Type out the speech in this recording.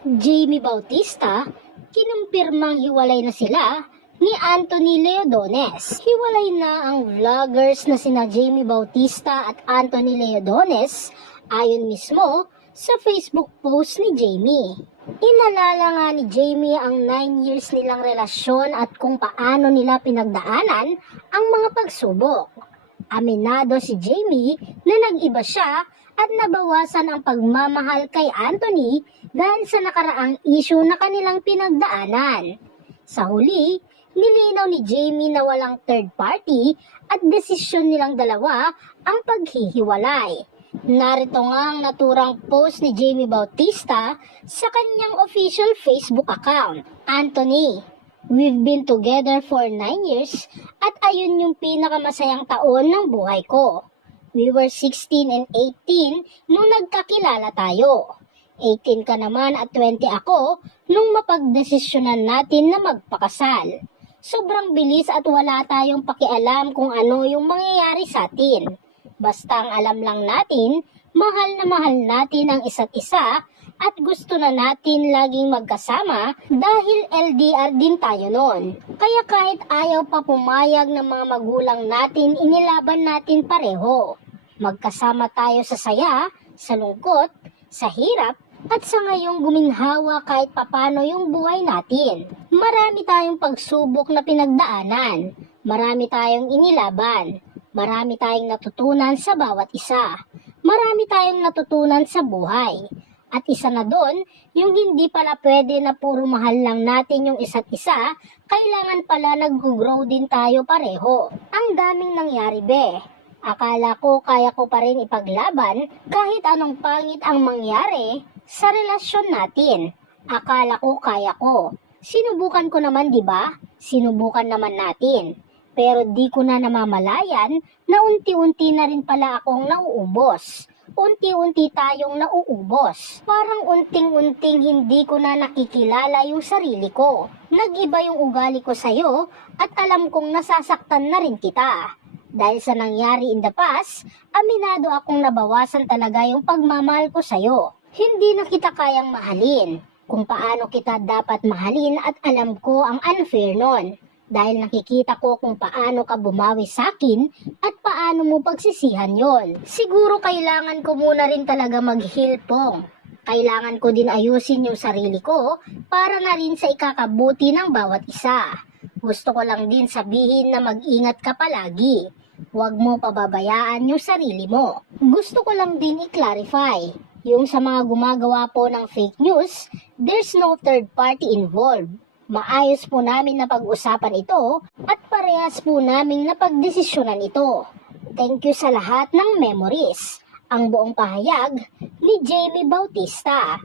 Jamie Bautista, kinumpirmang hiwalay na sila ni Anthony Leodones. Hiwalay na ang vloggers na sina Jamie Bautista at Anthony Leodones ayon mismo sa Facebook post ni Jamie. Inalala nga ni Jamie ang 9 years nilang relasyon at kung paano nila pinagdaanan ang mga pagsubok. Aminado si Jamie na nag-iba siya at nabawasan ang pagmamahal kay Anthony dahil sa nakaraang issue na kanilang pinagdaanan. Sa huli, nilinaw ni Jamie na walang third party at desisyon nilang dalawa ang paghihiwalay. Narito nga ang naturang post ni Jamie Bautista sa kanyang official Facebook account. Anthony, we've been together for 9 years at ayun yung pinakamasayang taon ng buhay ko. We were 16 and 18 nung nagkakilala tayo. 18 ka naman at 20 ako nung mapagdesisyonan natin na magpakasal. Sobrang bilis at wala tayong pakialam kung ano yung mangyayari sa atin. Basta ang alam lang natin, mahal na mahal natin ang isa't isa at gusto na natin laging magkasama dahil LDR din tayo noon. Kaya kahit ayaw pa pumayag ng mga magulang natin, inilaban natin pareho. Magkasama tayo sa saya, sa lungkot, sa hirap, at sa ngayong guminhawa kahit papano yung buhay natin. Marami tayong pagsubok na pinagdaanan. Marami tayong inilaban. Marami tayong natutunan sa bawat isa. Marami tayong natutunan sa buhay. At isa na doon, yung hindi pala pwede na puro mahal lang natin yung isa't isa, kailangan pala nag-grow din tayo pareho. Ang daming nangyari be. Akala ko kaya ko pa rin ipaglaban kahit anong pangit ang mangyari sa relasyon natin. Akala ko kaya ko. Sinubukan ko naman, di ba? Sinubukan naman natin. Pero di ko na namamalayan na unti-unti na rin pala akong nauubos. Unti-unti tayong nauubos. Parang unting-unting hindi ko na nakikilala yung sarili ko. Nag-iba yung ugali ko sa'yo at alam kong nasasaktan na rin kita. Dahil sa nangyari in the past, aminado akong nabawasan talaga yung pagmamahal ko sa'yo. Hindi na kita kayang mahalin. Kung paano kita dapat mahalin at alam ko ang unfair nun. Dahil nakikita ko kung paano ka bumawi sa akin at paano mo pagsisihan yon. Siguro kailangan ko muna rin talaga mag-heal pong. Kailangan ko din ayusin yung sarili ko para na rin sa ikakabuti ng bawat isa. Gusto ko lang din sabihin na mag-ingat ka palagi. Huwag mo pababayaan yung sarili mo. Gusto ko lang din i-clarify. Yung sa mga gumagawa po ng fake news, there's no third party involved. Maayos po namin na pag-usapan ito at parehas po namin na pagdesisyonan ito. Thank you sa lahat ng memories. Ang buong pahayag ni Jamie Bautista.